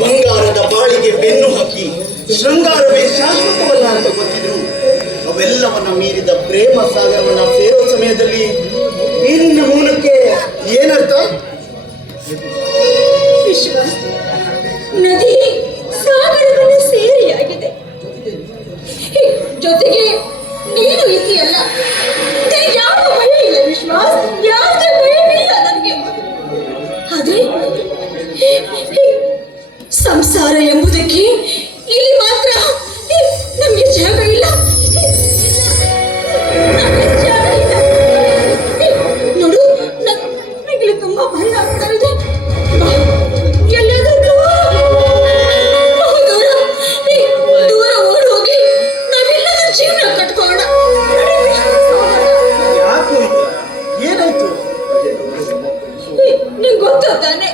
ಬಂಗಾರದ ಬಾಳಿಗೆ ಬೆನ್ನು ಹಾಕಿ ಶೃಂಗಾರವೇ ಶಾಶ್ವತವಲ್ಲ ಅಂತ ಗೊತ್ತಿದ್ರು ಅವೆಲ್ಲವನ್ನ ಮೀರಿದ ಪ್ರೇಮ ಸಾಗರವನ್ನ ಸೇರೋ ಸಮಯದಲ್ಲಿ ನೀರಿನ ಮೂಲಕ್ಕೆ ಏನರ್ಥ? ವಿಶ್ವ ನದಿ ಸಾಗರವನ್ನು ಸೇರಿಯಾಗಿದೆ, ಜೊತೆಗೆ ನೀನು ಇದೆಯಲ್ಲ, ಯಾವ ಭಯ ಇಲ್ಲ ವಿಶ್ವಾಸ್, ಯಾವುದೇ ಭಯವಿಲ್ಲ ನನಗೆ. ಆದ್ರೆ ಸಂಸಾರ ಎಂಬುದಕ್ಕೆ ಇಲ್ಲಿ ಮಾತ್ರ ನಮಗೆ ಜಾಗ ಇಲ್ಲ. ನೋಡು, ನನಗೆ ತುಂಬಾ ಭಯ ಆಗ್ತಾ ಇದೆ. ಎಲ್ಲಾದ್ರೂ ದೂರ ಓಡಿ ಹೋಗಿ ನಾವೆಲ್ಲರೂ ಜೀವನ ಕಟ್ಕೋಣ. ಏನಾಯ್ತು? ನಿಂಗೆ ಗೊತ್ತು ತಾನೆ,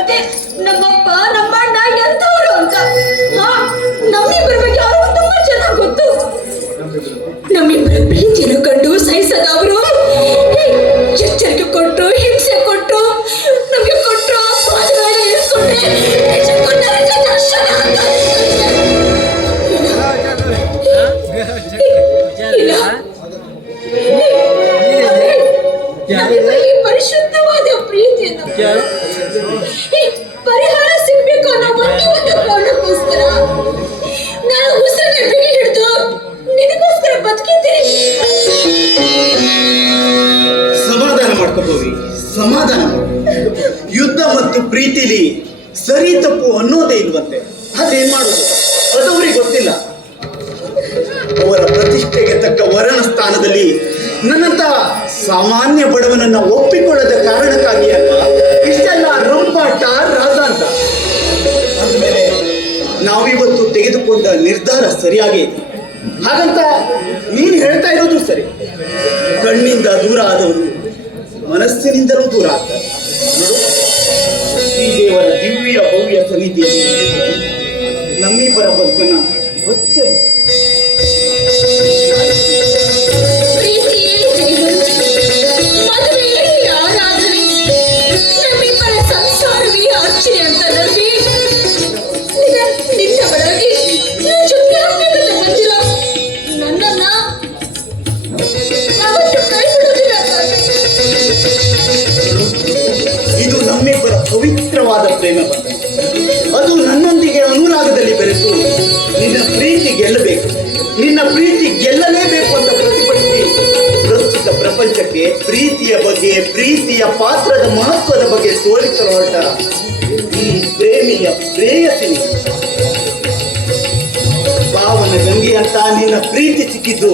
ಅದೇ ನಮ್ಮಪ್ಪ ನಮ್ಮಣ್ಣ ಎಂತವರು ಅಂತ. ನಮ್ಮಿಬ್ಬರ ಬಗ್ಗೆ ಅವ್ರಿಗೂ ತುಂಬಾ ಚೆನ್ನಾಗಿ ಗೊತ್ತು. ನಮ್ಮಿಬ್ಬರ ಪ್ರೀತಿಯನ್ನು ಕಂಡು ಸಹಿಸದ ಅವರು ಎಚ್ಚರಿಕೆ ಕೊಟ್ಟು, ಹಿಂಸೆ ಕೊಟ್ಟು, ನಮಗೆ ಕೊಟ್ಟರು ಪಾದಗಳ ಇರಿಸ್ಕೊಂಡ್ರೆ ಪರಿಶುದ್ಧವಾದ ಪ್ರೀತಿಯನ್ನು ಪರಿಹಾರ ಸಿಗ್ಬೇಕು ಅನ್ನೋ ಒಂದೇ ಒಂದು ಕಾರಣಕ್ಕೋಸ್ಕರ ನಾನು ಉಸಿರನ್ನ ಬಿಗಿ ಹಿಡಿದು ನಿನಗೋಸ್ಕರ ಬದುಕಿದ್ದೀನಿ. ಸಮಾಧಾನ ಮಾಡ್ಕೋತೀವಿ, ಸಮಾಧಾನ. ಯುದ್ಧ ಮತ್ತು ಪ್ರೀತಿಲಿ ಸರಿ ತಪ್ಪು ಅನ್ನೋದೇ ಇಲ್ವಂತೆ. ಅದೇನ್ ಮಾಡೋದು ಅದವರಿಗೆ ಗೊತ್ತಿಲ್ಲ. ಅವರ ಪ್ರತಿಷ್ಠೆಗೆ ತಕ್ಕ ವರನ ಸ್ಥಾನದಲ್ಲಿ ನನ್ನಂತ ಸಾಮಾನ್ಯ ಬಡವನನ್ನ ಒಪ್ಪಿಕೊಳ್ಳದ ಕಾರಣಕ್ಕಾಗಿ ಅಲ್ಲ ಇಷ್ಟೆಲ್ಲ ರಂಪಾಟ ರಾಜಾಂತ. ಅಂದಮೇಲೆ ನಾವಿವತ್ತು ತೆಗೆದುಕೊಂಡ ನಿರ್ಧಾರ ಸರಿಯಾಗೇ ಇದೆ. ಹಾಗಂತ ನೀನು ಹೇಳ್ತಾ ಇರೋದು ಸರಿ. ಕಣ್ಣಿಂದ ದೂರ ಆದವರು ಮನಸ್ಸಿನಿಂದಲೂ ದೂರ ಆಗ್ತಾರೆ. ಈ ದೇವರ ದಿವ್ಯ ಭವ್ಯ ಸನ್ನಿಧಿಯಲ್ಲಿ ನಮ್ಮಿಬ್ಬರ ಬದುಕನ್ನ ಗೊತ್ತೇ ಪವಿತ್ರವಾದ ಪ್ರೇಮ ಬಂಧನ. ಅದು ನನ್ನೊಂದಿಗೆ ಅನುರಾಗದಲ್ಲಿ ಬೆರೆತು ನಿನ್ನ ಪ್ರೀತಿ ಗೆಲ್ಲಬೇಕು, ನಿನ್ನ ಪ್ರೀತಿ ಗೆಲ್ಲಲೇಬೇಕು ಅಂತ ಪ್ರತಿಭಟಿಸಿ ಪ್ರಸ್ತುತ ಪ್ರಪಂಚಕ್ಕೆ ಪ್ರೀತಿಯ ಬಗ್ಗೆ, ಪ್ರೀತಿಯ ಪಾತ್ರದ ಮಹತ್ವದ ಬಗ್ಗೆ ತೋರಿಸಲು ಹೊರಟ ಈ ಪ್ರೇಮಿಯ ಪ್ರೇಯಸಿನಿ ಪಾವನ ಗಂಗೆ ಅಂತ ನಿನ್ನ ಪ್ರೀತಿ ಸಿಕ್ಕಿದ್ದು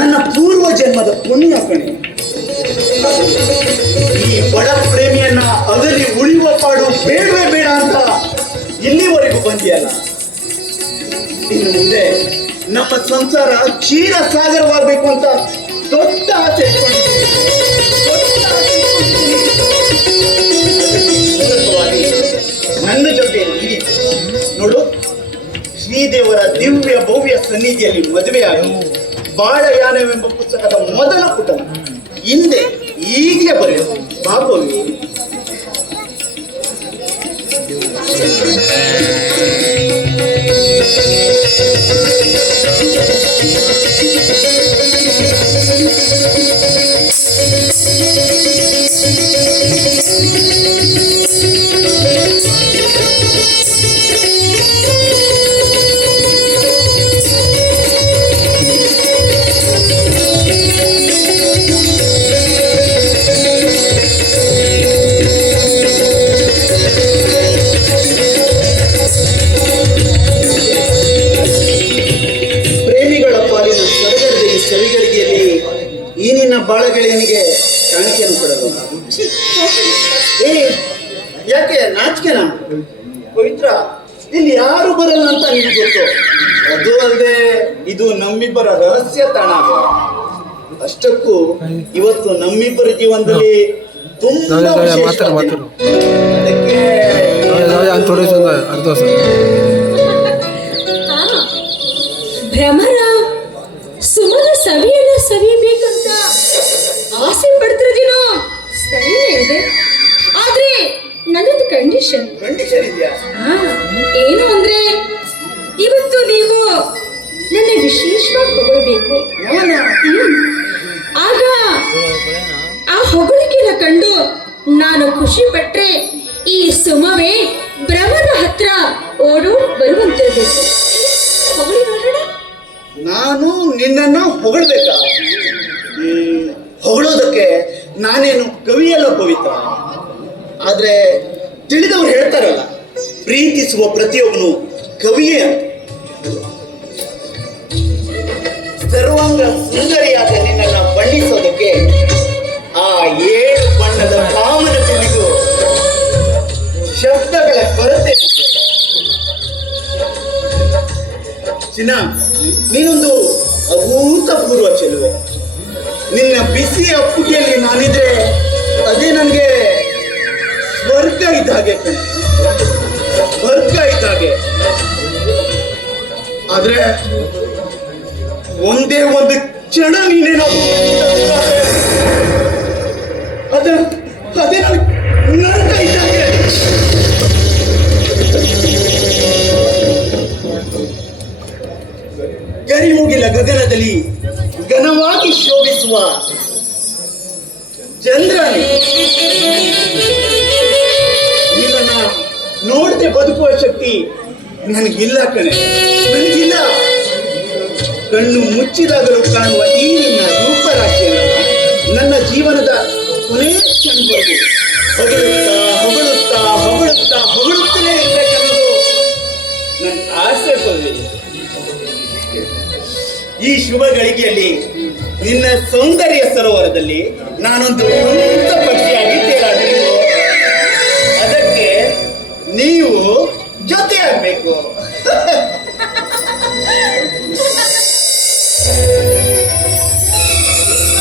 ನನ್ನ ಪೂರ್ವ ಜನ್ಮದ ಪುಣ್ಯ ಕಣೆ. ಈ ಬಡ ಪ್ರೇಮಿಯನ್ನ ಅಗಲಿ ಉಳಿಯುವ ಪಾಡು ಬೇಡವೇ ಬೇಡ ಅಂತ ಇಲ್ಲಿವರೆಗೂ ಬಂದಿಯಲ್ಲ. ಇನ್ನು ಮುಂದೆ ನಮ್ಮ ಸಂಸಾರ ಕ್ಷೀರ ಸಾಗರವಾಗಬೇಕು ಅಂತ ದೊಡ್ಡ ಆಸೆ ಇಟ್ಕೊಂಡಿದ್ದೀನಿ. ನನ್ನ ಜೊತೆ ಇರಿ. ನೋಡು, ಶ್ರೀದೇವರ ದಿವ್ಯ ಭವ್ಯ ಸನ್ನಿಧಿಯಲ್ಲಿ ಮದುವೆಯಾಗಿ ಬಾಳಯಾನವೆಂಬ ಪುಸ್ತಕದ ಮೊದಲ ಪುಟ ಹಿಂದೆ ಈಗಲೇ ಬರೆಯೋದು ಬಾಬೋವಿ. ಬಾಳಗೆಳೆಯನಿಗೆ ಕಾಣಿಕೆಯನ್ನು ಕೊಡಲು ಯಾಕೆ ನಾಚಿಕೆನಾ? ಪವಿತ್ರ, ಇಲ್ಲಿ ಯಾರು ಬರಲ್ಲ ಅಂತ ನಿಮ್ಗೆ ಗೊತ್ತು. ಅದು ಅಲ್ಲದೆ ಇದು ನಮ್ಮಿಬ್ಬರ ರಹಸ್ಯ ತಾಣ. ಅಷ್ಟಕ್ಕೂ ಇವತ್ತು ನಮ್ಮಿಬ್ಬರ ಜೀವನದಲ್ಲಿ ತುಂಬಾ ಅದಕ್ಕೆ ಭ್ರಮರ ಸುಮನ ಸವಿಯನ್ನ ಸವಿಬೇಕಂತ ಆಸೆ ಪಡ್ತಿರೋದಿನೋ ಸರಿ. ಕಂಡೀಷನ್. ಇದೆಯಾ? ಏನು ಅಂದ್ರೆ ಇವತ್ತು ನೀವು ನನ್ನ ವಿಶೇಷವಾಗಿ ಹೊಗಳಬೇಕು. ಆಗ ಆ ಹೊಗಳಿಕೆನ ಕಂಡು ನಾನು ಖುಷಿ ಪಟ್ರೆ ಈ ಸುಮವೇ ಭ್ರಮದ ಹತ್ರ ಓಡು ಬರುವಂತಿರಬೇಕು. ಹೊಗಳಿ ನೋಡೋಣ. ನಾನು ನಿನ್ನನ್ನು ಹೊಗಳ್ಬೇಕಾ? ಹೊಗಳೋದಕ್ಕೆ ನಾನೇನು ಕವಿಯಲ್ಲ ಪವಿತ್ರ. ಆದ್ರೆ ತಿಳಿದವರು ಹೇಳ್ತಾರಲ್ಲ, ಪ್ರೀತಿಸುವ ಪ್ರತಿಯೊಬ್ಬನು ಕವಿಯೇ ಅಂತ. ಸರ್ವಾಂಗ ಸುಂದರಿಯಾದ ನಿನ್ನನ್ನು ಬಣ್ಣಿಸೋದಕ್ಕೆ ಆ 7 ಬಣ್ಣದ ಕಾಮನ ತಿಳಿದು ಶಬ್ದಗಳ ಕೊರತೆ. ಚಿನ್ನ, ನೀನೊಂದು ಅಭೂತಪೂರ್ವ ಚೆಲುವೆ. ನಿನ್ನ ಬಿಸಿ ಅಪ್ಪುಗೆಯಲ್ಲಿ ನಾನಿದ್ರೆ ಅದೇ ನನಗೆ ಸ್ವರ್ಗ ಇದ್ದ ಹಾಗೆ, ಸ್ವರ್ಗ ಇದ್ದ ಹಾಗೆ. ಆದ್ರೆ ಒಂದೇ ಒಂದು ಕ್ಷಣ ನೀನೇನೋ ಅದೇ ನರಕ ಇದ್ದ ಹಾಗೆ. ಗರಿಮುಗಿಲ ಗಗನದಲ್ಲಿ ಘನವಾಗಿ ಶೋಭಿಸುವ ಚಂದ್ರನೇ, ನಿನ್ನ ನೋಡದೆ ಬದುಕುವ ಶಕ್ತಿ ನನಗಿಲ್ಲ ಕಣೆ, ನನಗಿಲ್ಲ. ಕಣ್ಣು ಮುಚ್ಚಿದಾಗಲೂ ಕಾಣುವ ಈ ನಿನ್ನ ರೂಪರಾಶಿಯನ್ನು ನನ್ನ ಜೀವನದ ಕೊನೆ ಕ್ಷಣವರೆಗೂ ಹೊಗಳುತ್ತಾ ಹೊಗಳುತ್ತಾ ಹೊಗಳುತ್ತಾ ಹೊಗಳುತ್ತಲೇ ಇರಬೇಕನ್ನೋದು ನನ್ನ ಆಸೆ ಪದವಿ. ಈ ಶುಭ ಗಳಿಗೆಯಲ್ಲಿ ನಿನ್ನ ಸೌಂದರ್ಯ ಸರೋವರದಲ್ಲಿ ನಾನೊಂದು ಸ್ವಂತ ಪಕ್ಷಿಯಾಗಿ ತೇಲಾಡಬೇಕು. ಅದಕ್ಕೆ ನೀವು ಜೊತೆಯಾಗಬೇಕು.